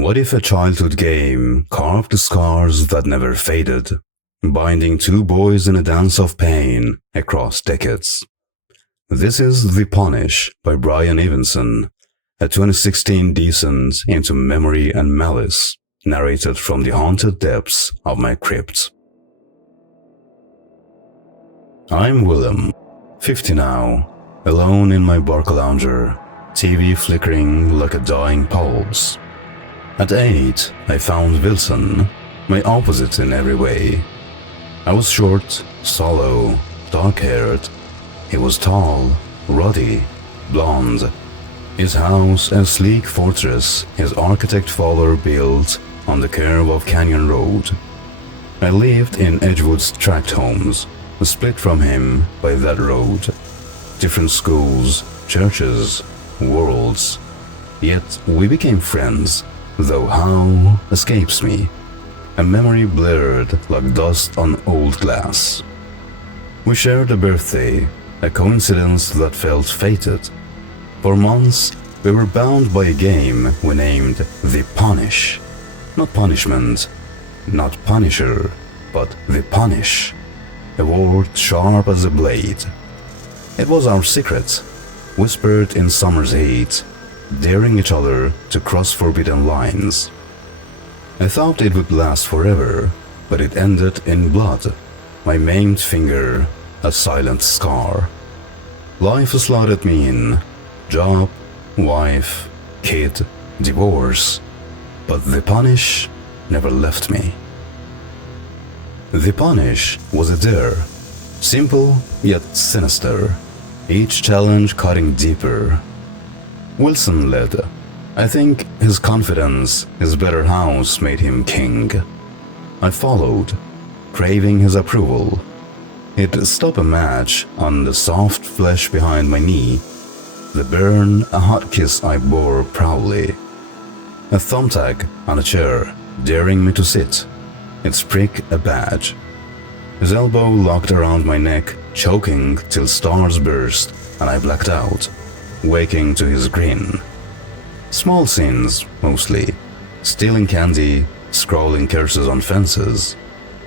What if a childhood game carved scars that never faded, binding two boys in a dance of pain across decades? This is The Punish by Brian Evenson, a 2016 descent into memory and malice, narrated from the haunted depths of my crypt. I'm Willem, 50 now, alone in my Barca lounger, TV flickering like a dying pulse. At 8, I found Wilson, my opposite in every way. I was short, sallow, dark-haired. He was tall, ruddy, blonde. His house a sleek fortress his architect-father built on the curve of Canyon Road. I lived in Edgewood's tract homes, split from him by that road. Different schools, churches, worlds. Yet we became friends, though how escapes me. A memory blurred like dust on old glass. We shared a birthday, a coincidence that felt fated. For months, we were bound by a game we named The Punish. Not punishment, not punisher, but The Punish. A word sharp as a blade. It was our secret, whispered in summer's heat, daring each other to cross forbidden lines. I thought it would last forever, but it ended in blood, my maimed finger a silent scar. Life slotted me in, job, wife, kid, divorce, but The Punish never left me. The Punish was a dare, simple yet sinister, each challenge cutting deeper. Wilson led. I think his confidence, his better house made him king. I followed, craving his approval. He'd stop a match on the soft flesh behind my knee, the burn a hot kiss I bore proudly. A thumbtack on a chair, daring me to sit, its prick a badge. His elbow locked around my neck, choking till stars burst and I blacked out, waking to his grin. Small sins, mostly. Stealing candy, scrawling curses on fences.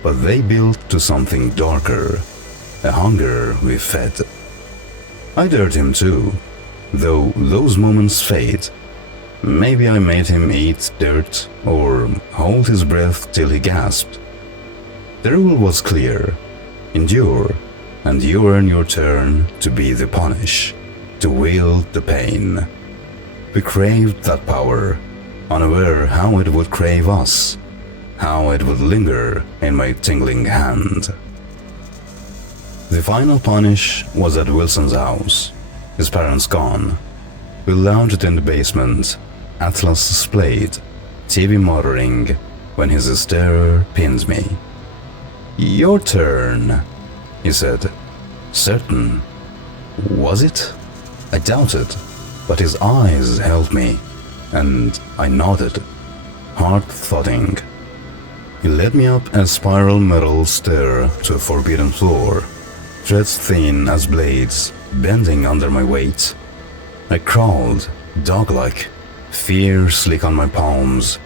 But they built to something darker. A hunger we fed. I dared him too, though those moments fade. Maybe I made him eat dirt or hold his breath till he gasped. The rule was clear. Endure, and you earn your turn to be the punish, to wield the pain. We craved that power, unaware how it would crave us, how it would linger in my tingling hand. The final punish was at Wilson's house, his parents gone. We lounged in the basement, Atlas splayed, TV muttering, when his stare pinned me. "Your turn," he said. Certain. Was it? I doubted, but his eyes held me, and I nodded, heart thudding. He led me up a spiral metal stair to a forbidden floor, threads thin as blades, bending under my weight. I crawled, dog-like, fear slick on my palms,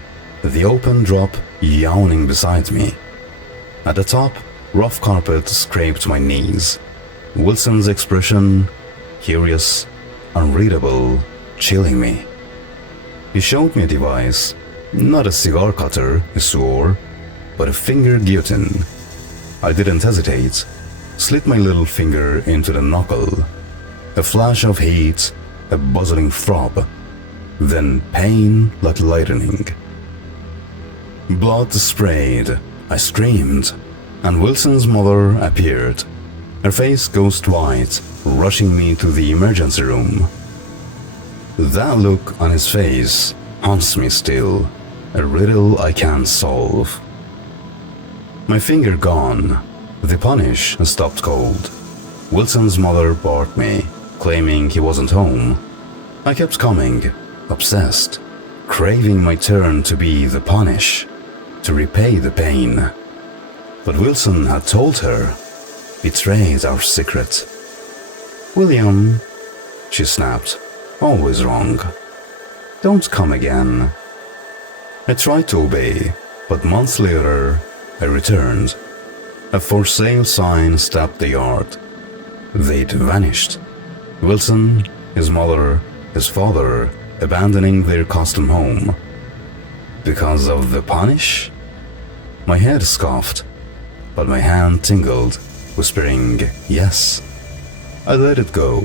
the open drop yawning beside me. At the top, rough carpet scraped my knees. Wilson's expression, curious, unreadable, chilling me. He showed me a device, not a cigar cutter, he swore, but a finger guillotine. I didn't hesitate, slit my little finger into the knuckle. A flash of heat, a buzzing throb, then pain like lightning. Blood sprayed, I screamed, and Wilson's mother appeared, her face ghost white, rushing me to the emergency room. That look on his face haunts me still, a riddle I can't solve. My finger gone, the punish stopped cold. Wilson's mother barked me, claiming he wasn't home. I kept coming, obsessed, craving my turn to be the punish, to repay the pain. But Wilson had told her, betrayed our secret. "William," she snapped, always wrong. "Don't come again." I tried to obey, but months later, I returned. A for sale sign stopped the yard. They'd vanished. Wilson, his mother, his father, abandoning their custom home. Because of the punish? My head scoffed, but my hand tingled, whispering yes. I let it go,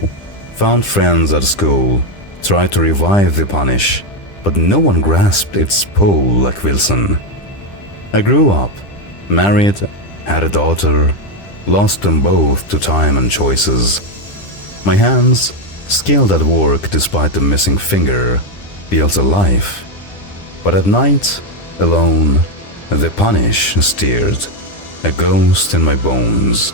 found friends at school, tried to revive the punish, but no one grasped its pull like Wilson. I grew up, married, had a daughter, lost them both to time and choices. My hands, skilled at work despite the missing finger, built a life. But at night, alone, the punish steered, a ghost in my bones.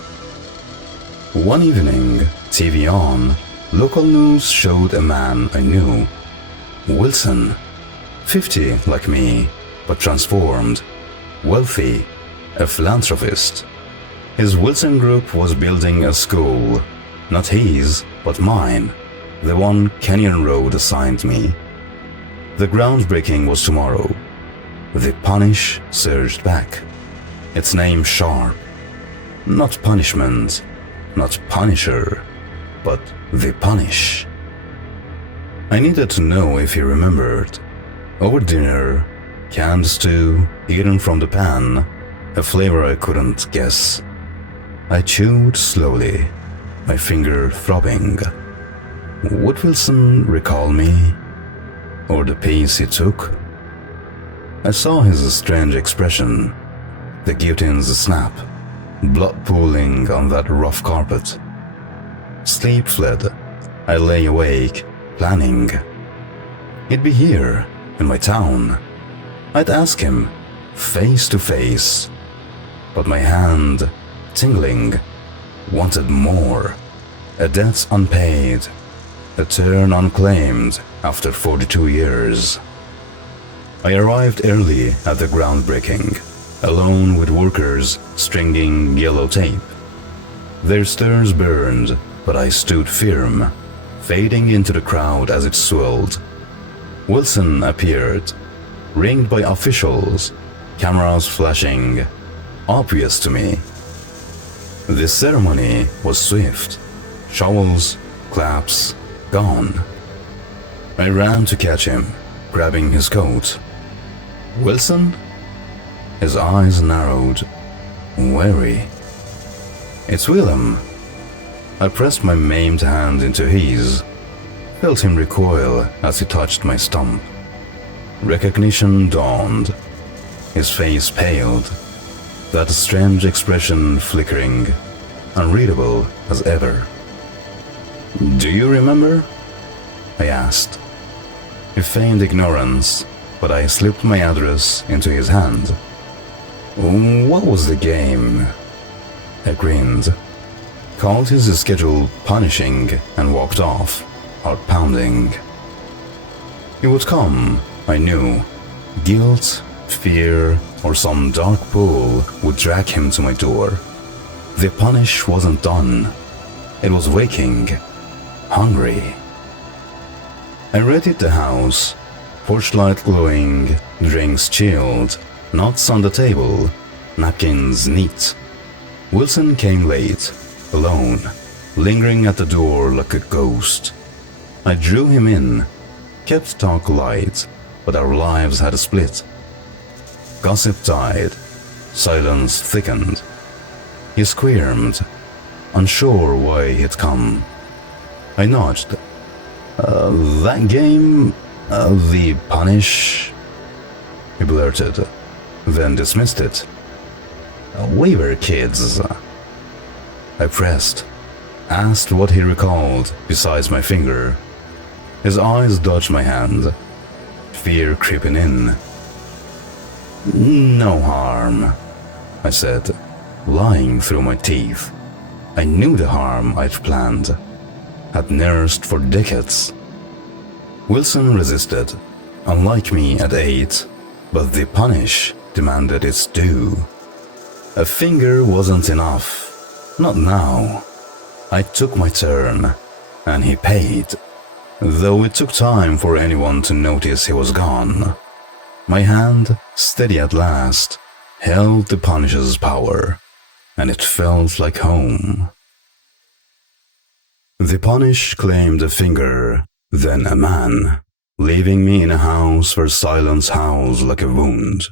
One evening, TV on, local news showed a man I knew. Wilson, 50 like me, but transformed, wealthy, a philanthropist. His Wilson group was building a school, not his, but mine, the one Kenyon Road assigned me. The groundbreaking was tomorrow. The punish surged back, its name sharp. Not punishment, not punisher, but the punish. I needed to know if he remembered. Over dinner, canned stew, eaten from the pan, a flavor I couldn't guess. I chewed slowly, my finger throbbing. Would Wilson recall me? Or the piece he took? I saw his strange expression, the guillotine's snap, blood pooling on that rough carpet. Sleep fled. I lay awake, planning. He'd be here, in my town. I'd ask him, face to face. But my hand, tingling, wanted more. A debt unpaid, a turn unclaimed after 42 years. I arrived early at the groundbreaking, alone with workers stringing yellow tape. Their stirs burned, but I stood firm, fading into the crowd as it swelled. Wilson appeared, ringed by officials, cameras flashing, obvious to me. The ceremony was swift, shovels, claps, gone. I ran to catch him, grabbing his coat. Wilson? His eyes narrowed, wary. It's Willem. I pressed my maimed hand into his, felt him recoil as he touched my stump. Recognition dawned. His face paled, that strange expression flickering, unreadable as ever. Do you remember? I asked. He feigned ignorance, but I slipped my address into his hand. What was the game? I grinned, called his schedule punishing, and walked off, heart pounding. He would come, I knew. Guilt, fear, or some dark pull would drag him to my door. The punish wasn't done. It was waking, hungry. I readied the house, porch light glowing, drinks chilled, nuts on the table, napkins neat. Wilson came late, alone, lingering at the door like a ghost. I drew him in, kept talk light, but our lives had a split. Gossip died, silence thickened. He squirmed, unsure why he'd come. I nudged. That game, the punish, he blurted, then dismissed it. We were kids. I pressed, asked what he recalled besides my finger. His eyes dodged my hand, fear creeping in. No harm, I said, lying through my teeth. I knew the harm I'd planned, had nursed for decades. Wilson resisted, unlike me at 8, but the punish demanded its due. A finger wasn't enough, not now. I took my turn, and he paid, though it took time for anyone to notice he was gone. My hand, steady at last, held the Punisher's power, and it felt like home. The Punish claimed a finger, then a man, leaving me in a house where silence howls like a wound.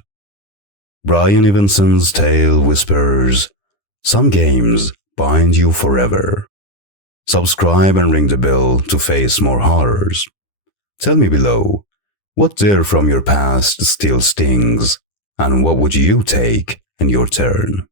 Brian Evenson's tale whispers, some games bind you forever. Subscribe and ring the bell to face more horrors. Tell me below, what dare from your past still stings, and what would you take in your turn?